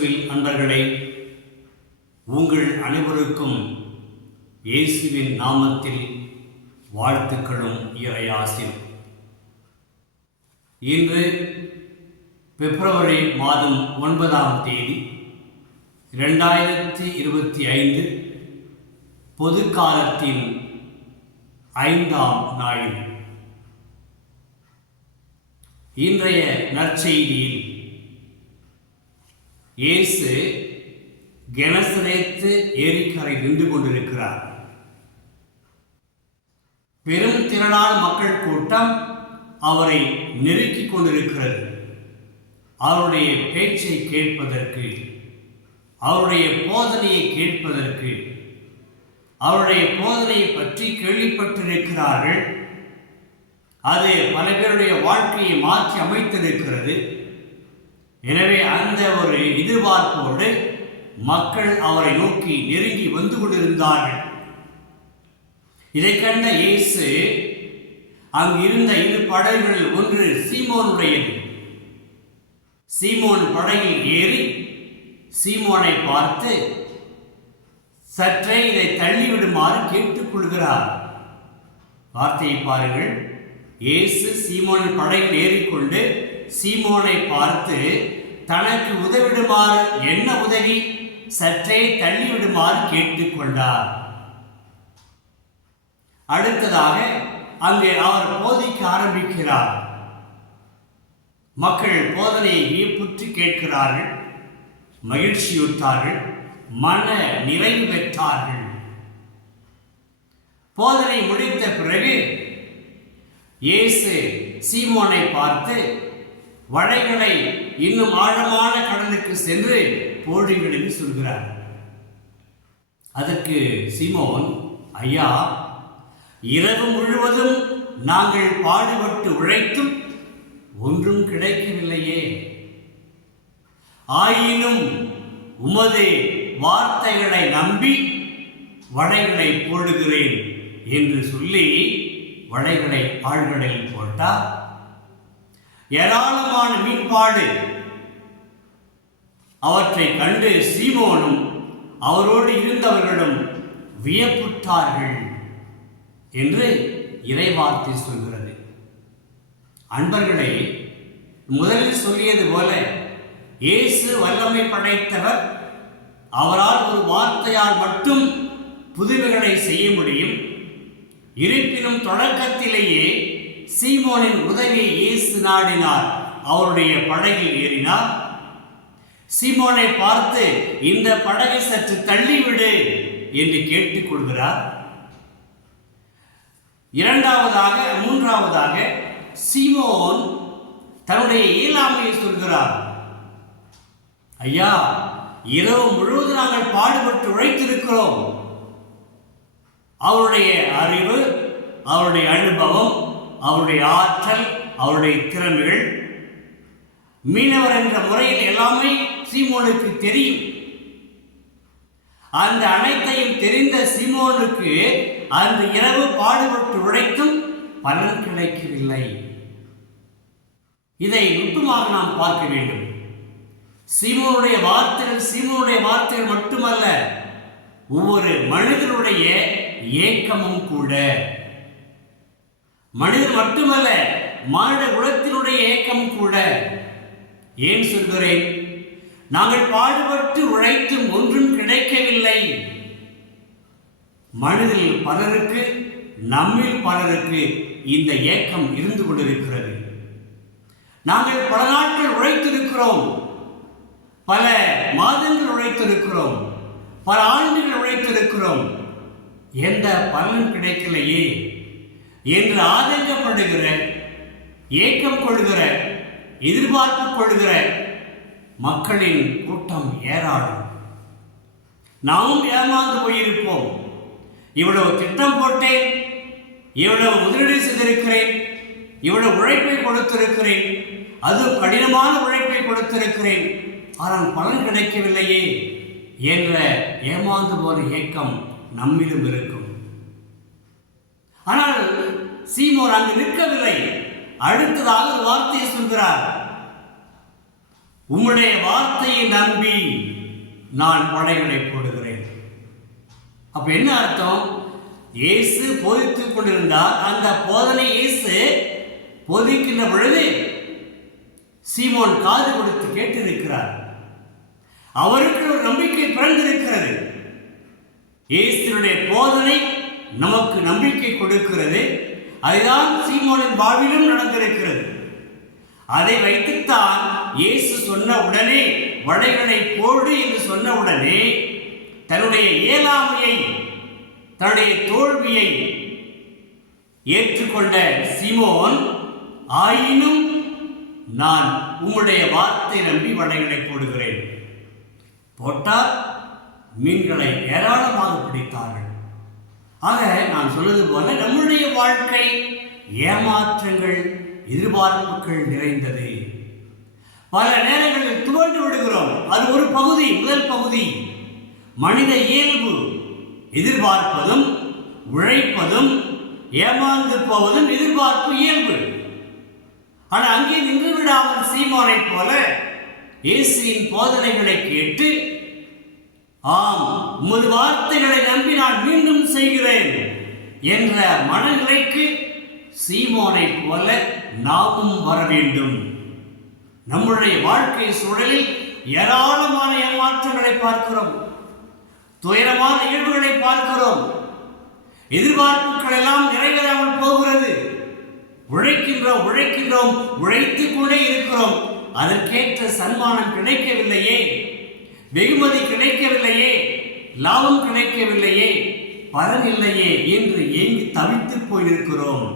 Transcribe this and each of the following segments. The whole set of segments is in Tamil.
கிறிஸ்துவில் அன்பர்களே, உங்கள் அனைவருக்கும் இயேசுவின் நாமத்தில் வாழ்த்துக்களும் இறையாசியும். இன்று பிப்ரவரி மாதம் 9ஆம் தேதி 2025 பொது காலத்தின் 5ஆம் நாள். இன்றைய நற்செய்தியில் இயேசு கெனசரேத்து ஏரிக்கரை நின்று கொண்டிருக்கிறார். பெரும் திரளான மக்கள் கூட்டம் அவரை நெருக்கிக் கொண்டிருக்கிறது. அவருடைய பேச்சை கேட்பதற்கு, அவருடைய போதனையை கேட்பதற்கு, அவருடைய போதனையை பற்றி கேள்விப்பட்டிருக்கிறார்கள். அது பல பேருடைய வாழ்க்கையை மாற்றி அமைத்திருக்கிறது. எனவே அந்த ஒரு எதிர்பார்ப்போடு மக்கள் அவரை நோக்கி நெருங்கி வந்து கொண்டிருந்தார்கள். இதை கண்ட இயேசு அங்கு இருந்த இரு படகுகளில் ஒன்று சீமோனுடையது. சீமோன் படகில் ஏறி சீமோனை பார்த்து சற்றே இதை தள்ளிவிடுமாறு கேட்டுக்கொள்கிறார். வார்த்தையை பாருங்கள். இயேசு சீமோன் படகில் ஏறிக்கொண்டு சீமோனை பார்த்து தனக்கு உதவிடுமாறு, என்ன உதவி, சற்றே தள்ளிவிடுமாறு கேட்டுக்கொண்டார். அடுத்ததாக அங்கே அவர் போதிக்க ஆரம்பிக்கிறார். மக்கள் போதனையை வியப்புற்று கேட்கிறார்கள், மகிழ்ச்சியுற்றார்கள், மன நிறைவு பெற்றார்கள். போதனை முடித்த பிறகு இயேசு சீமோனை பார்த்து வலைகளை இன்னும் ஆழமான கடலுக்கு சென்று போடுங்கள் என்று சொல்கிறார். அதற்கு சீமோன், ஐயா, இரவு முழுவதும் நாங்கள் பாடுபட்டு உழைத்தும் ஒன்றும் கிடைக்கவில்லையே. ஆயினும் உமது வார்த்தைகளை நம்பி வலைகளை போடுகிறேன் என்று சொல்லி வலைகளை ஆழ்கடலில் போட்டார். ஏராளமான மீன்பாடு. அவற்றை கண்டு சீமோனும் அவரோடு இருந்தவர்களும் வியப்புற்றார்கள் என்று இறைவார்த்தை சொல்கிறது. அன்பர்களே, முதலில் சொல்லியது போல இயேசு வல்லமை படைத்தவர். அவரால் ஒரு வார்த்தையால் மட்டும் புதுமைகளை செய்ய முடியும். இருப்பினும் தொடக்கத்திலேயே சீமோனின் உதவியை இயேசு நாடினார். அவருடைய படகில் ஏறினார். சீமோனை பார்த்து இந்த படகை சற்று தள்ளிவிடு என்று கேட்டுக்கொள்கிறார். மூன்றாவதாக சீமோன் தன்னுடைய இயலாமையை சொல்கிறார். ஐயா, இரவு முழுவதும் நாங்கள் பாடுபட்டு உழைத்திருக்கிறோம். அவருடைய அறிவு, அவருடைய அனுபவம், அவருடைய ஆற்றல், அவருடைய திறமைகள், மீனவர் என்ற முறையில் எல்லாமே சீமோனுக்கு தெரியும். அந்த அனைத்தையும் தெரிந்த சீமோனுக்கு அன்று இரவு பாடுபட்டு உழைத்தும் பலன் கிடைக்கவில்லை. இதை நுட்பமாக நாம் பார்க்க வேண்டும். சீமோனுடைய வார்த்தைகள் மட்டுமல்ல, ஒவ்வொரு மனிதனுடைய ஏக்கமும் கூட. மனிதர் மட்டுமல்ல, மானிட குலத்தினுடைய ஏக்கம் கூட. ஏன் சொல்கிறேன்? நாங்கள் பாடுபட்டு உழைத்தும் ஒன்றும் கிடைக்கவில்லை. மனிதரில் பலருக்கு, நம்மில் பலருக்கு இந்த ஏக்கம் இருந்து கொண்டிருக்கிறது. நாங்கள் பல நாட்கள் உழைத்திருக்கிறோம், பல மாதங்கள் உழைத்திருக்கிறோம், பல ஆண்டுகள் உழைத்திருக்கிறோம், எந்த பலன் கிடைக்கலையே என்று ஆதங்கப்படுகிற, ஏக்கம் கொள்கிற, எதிர்பார்ப்பு கொள்கிற மக்களின் கூட்டம் ஏராளம். நாமும் ஏமாந்து போயிருப்போம். இவ்வளவு திட்டம் போட்டேன், இவ்வளவு முதலீடு செய்திருக்கிறேன், இவ்வளவு உழைப்பை கொடுத்திருக்கிறேன், அதுவும் கடினமான உழைப்பை கொடுத்திருக்கிறேன், ஆனால் பலன் கிடைக்கவில்லையே என்ற ஏமாந்து போன ஏக்கம் நம்மிலும் இருக்கும். ஆனால் சீமோன் அங்கு நிற்கவில்லை. அடுத்ததாக ஒரு வார்த்தையை சொல்கிறார். உம்முடைய வார்த்தையை நம்பி நான் வலைகளை போடுகிறேன். அப்ப என்ன அர்த்தம்? இயேசு போதித்துக் கொண்டிருந்தார். அந்த போதனை இயேசு போதிக்கின்ற பொழுது சீமோன் காது கொடுத்து கேட்டிருக்கிறார். அவருக்கு ஒரு நம்பிக்கை பிறந்திருக்கிறது. இயேசுடைய போதனை நமக்கு நம்பிக்கை கொடுக்கிறது. அதுதான் சீமோனின் வாழ்விலும் நடந்திருக்கிறது. அதை வைத்துத்தான் இயேசு சொன்ன உடனே வலைகளை போடு என்று சொன்ன உடனே தன்னுடைய இயலாமையை, தன்னுடைய தோல்வியை ஏற்றுக்கொண்ட சீமோன், ஆயினும் நான் உம்முடைய வார்த்தை நம்பி வலைகளை போடுகிறேன். போட்டால் மீன்களை ஏராளமாக பிடித்தார்கள். ஆக நான் சொல்வது போல நம்முடைய வாழ்க்கை ஏமாற்றங்கள், எதிர்பார்ப்புகள் நிறைந்தது. பல நேரங்களில் துவண்டு விடுகிறோம். அது ஒரு பகுதி, முதல் பகுதி. மனித இயல்பு எதிர்பார்ப்பதும் உழைப்பதும் ஏமாந்து போவதும் எதிர்பார்ப்பு இயல்பு. ஆனால் அங்கே நின்று விடாமல் சீமோனை போல இயேசுவின் போதனைகளை கேட்டு, ஆம் உமது வார்த்தைகளை நம்பி நான் மீண்டும் செய்கிறேன் என்ற மனநிலைக்கு சீமோனை போல நாமும் வர வேண்டும். நம்முடைய வாழ்க்கை சூழலில் ஏராளமான ஏமாற்றங்களை பார்க்கிறோம், துயரமான நிகழ்வுகளை பார்க்கிறோம். எதிர்பார்ப்புகள் எல்லாம் நிறைவேறாமல் போகிறது. உழைக்கின்றோம், உழைத்துக் கொண்டே இருக்கிறோம். அதற்கேற்ற சன்மானம் கிடைக்கவில்லையே, வெகுமதி கிடைக்கவில்லையே, லாபம் கிடைக்கவில்லையே, பலன் இல்லையே என்று ஏங்கி தவித்து போயிருக்கிறோம்.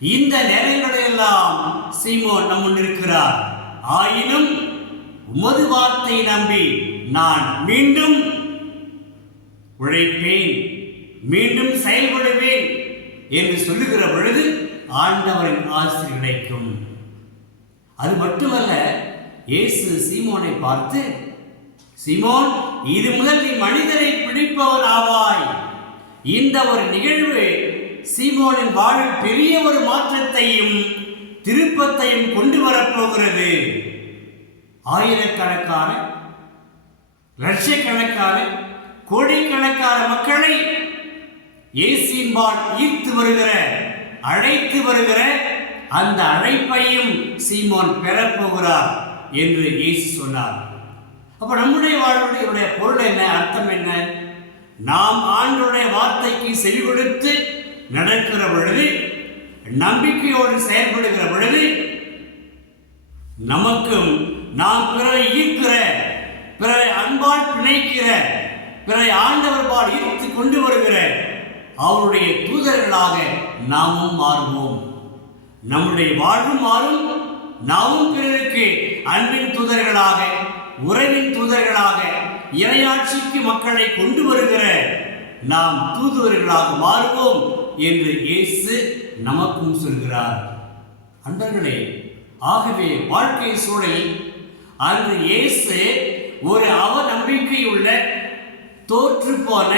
இந்த நேரங்களெல்லாம் சீமோன் நம்முன் இருக்கிறார். ஆயினும் உமது வார்த்தையை நம்பி நான் மீண்டும் உழைப்பேன், மீண்டும் செயல்படுவேன் என்று சொல்லுகிற பொழுது ஆண்டவரின் ஆசி கிடைக்கும். அது மட்டுமல்ல, இயேசு சீமோனை பார்த்து, சீமோன், இது முதல் நீ மனிதரை பிடிப்பவர் ஆவாய். இந்த ஒரு நிகழ்வு சீமோனின் வாழ்வில் பெரிய ஒரு மாற்றத்தையும் திருப்பத்தையும் கொண்டு வரப்போகிறது. ஆயிரக்கணக்கான, லட்சக்கணக்கான, கோடிக்கணக்கான மக்களை இயேசுவின்பால் ஈர்த்து வருகிற, அழைத்து வருகிற அந்த அழைப்பையும் சீமோன் பெறப்போகிறார் என்று இயேசு சொன்னார். அப்ப நம்முடைய வாழ்வுடைய பொருள் என்ன, அர்த்தம் என்ன? நாம் ஆண்டவருடைய வார்த்தைக்கு செவி கொடுத்து நடக்கிற பொழுது, நம்பிக்கையோடு செயல்படுகிற பொழுது, நமக்கும் நாம் பிறரை ஈர்க்கிற, பிறரை அன்பால் பிணைக்கிற, பிறரை ஆண்டவர்பால் ஈர்த்து கொண்டு வருகிற அவருடைய தூதர்களாக நாமும் மாறுவோம். நம்முடைய வாழ்வும் மாறும். நாமும் பிறருக்கு அன்பின் தூதர்களாக, உறவின் தூதர்களாக, இறையாட்சிக்கு மக்களை கொண்டு வருகிற நாம் தூதுவர்களாக மாறுவோம் என்று இயேசு நமக்கும் சொல்கிறார். அன்பர்களே, ஆகவே வாழ்க்கை சூழலில் அன்று இயேசு ஒரு அவநம்பிக்கையுள்ள, தோற்று போன,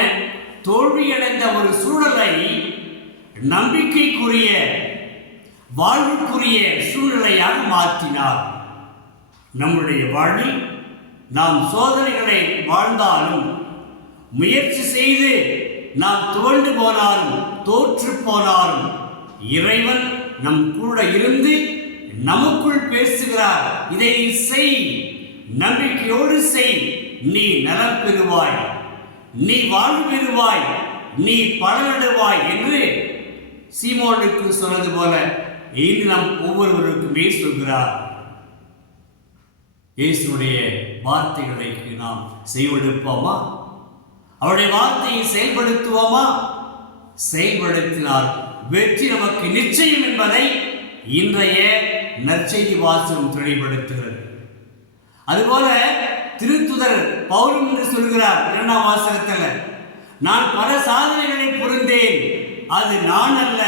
தோல்வியடைந்த ஒரு சூழலை நம்பிக்கைக்குரிய, வாழ்வுக்குரிய சூழ்நிலையாக மாற்றினார். நம்முடைய வாழ்வில் நாம் சோதனைகளை வாழ்ந்தாலும், முயற்சி செய்து நாம் துவண்டு போனாலும், தோற்று போனாலும், இறைவன் நம் கூட இருந்து நமக்குள் பேசுகிறார். இதை செய், நம்பிக்கையோடு செய், நீ நலம் பெறுவாய், நீ வாழ்வு பெறுவாய், நீ பலனடைவாய் என்று சீமோனுக்கு சொன்னது போல இன்று நம் ஒவ்வொருவருக்குமே சொல்கிறார். இயேசுடைய வார்த்தைகளுக்கு நாம் செய்வெடுப்போமா? அவருடைய வார்த்தையை செயல்படுத்துவோமா? செயல்படுத்தினால் வெற்றி நமக்கு நிச்சயம் என்பதை இன்றைய நற்செய்தி வாசகம் தெளிவுபடுத்துகிறது. அதுபோல திருத்துதர் பவுலும் என்று சொல்கிறார் 2ஆம் வாசகத்தில், நான் பல சாதனைகளை புரிந்தேன், அது நான் அல்ல,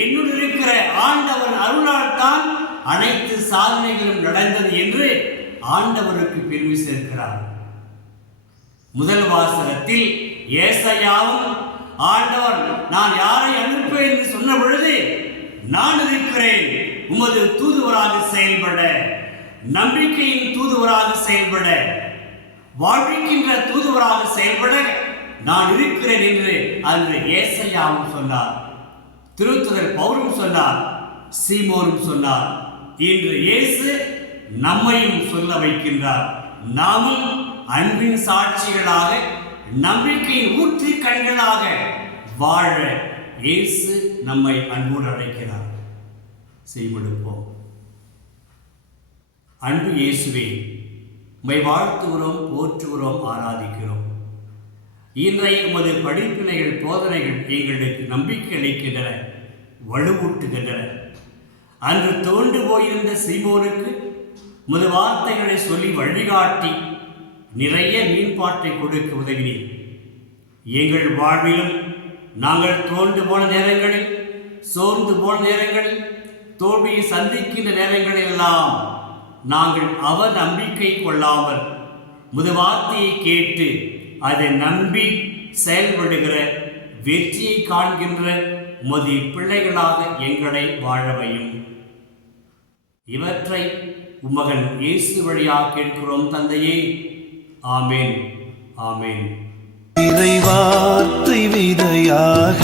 என்னுடன் இருக்கிற ஆண்டவர் அருளால் தான் அனைத்து சாதனைகளும் நடந்தது என்று ஆண்டவருக்கு பெருமை சேர்க்கிறார். முதல் வாசகத்தில் ஏசாயாவும் ஆண்டவர் நான் யாரை அனுப்பேன் என்று சொன்ன பொழுது, நான் இருக்கிறேன் உமது தூதுவராக செயல்பட, நம்பிக்கையின் தூதுவராக செயல்பட, வாழ்விக்கின்ற தூதுவராக செயல்பட நான் இருக்கிறேன் என்று அன்று ஏசாயாவும் சொன்னார், திருத்துதர் பவுலும் சொன்னார், சீமோனும் சொன்னார். இன்று இயேசு நம்மையும் சொல்ல வைக்கின்றார். நாமும் அன்பின் சாட்சிகளாக, நம்பிக்கையின் ஊற்று கண்களாக வாழ இயேசு நம்மை அன்போடு அழைக்கிறார். செய்மடுப்போம். அன்பு இயேசுவே, உம்மை வாழ்த்துகிறோம், போற்றுகிறோம், ஆராதிக்கிறோம். இன்றைய உமது படிப்பினைகள், போதனைகள் எங்களுக்கு நம்பிக்கை அளிக்கின்றன, வலுவூட்டுகின்றன. அன்று தோண்டு போயிருந்த சீமோனுக்கு உமது வார்த்தைகளை சொல்லி வழிகாட்டி நிறைய மீன்பாட்டை கொடுக்க உதவினீர். எங்கள் வாழ்விலும் நாங்கள் தோண்டு போன நேரங்களில், சோர்ந்து போன நேரங்களில், தோல்வியை சந்திக்கின்ற நேரங்களில் எல்லாம் நாங்கள் நம்பிக்கை கொள்ளாமல் உமது வார்த்தையை கேட்டு அதை நம்பி செயல்படுகிற, வெற்றியை காண்கின்ற உமது பிள்ளைகளாக எங்களை வாழவையும். இவற்றை உமகன் இயேசு வழியாக கேட்கிறோம் தந்தையே. ஆமேன், ஆமேன். இறைவார்த்தை விதையாக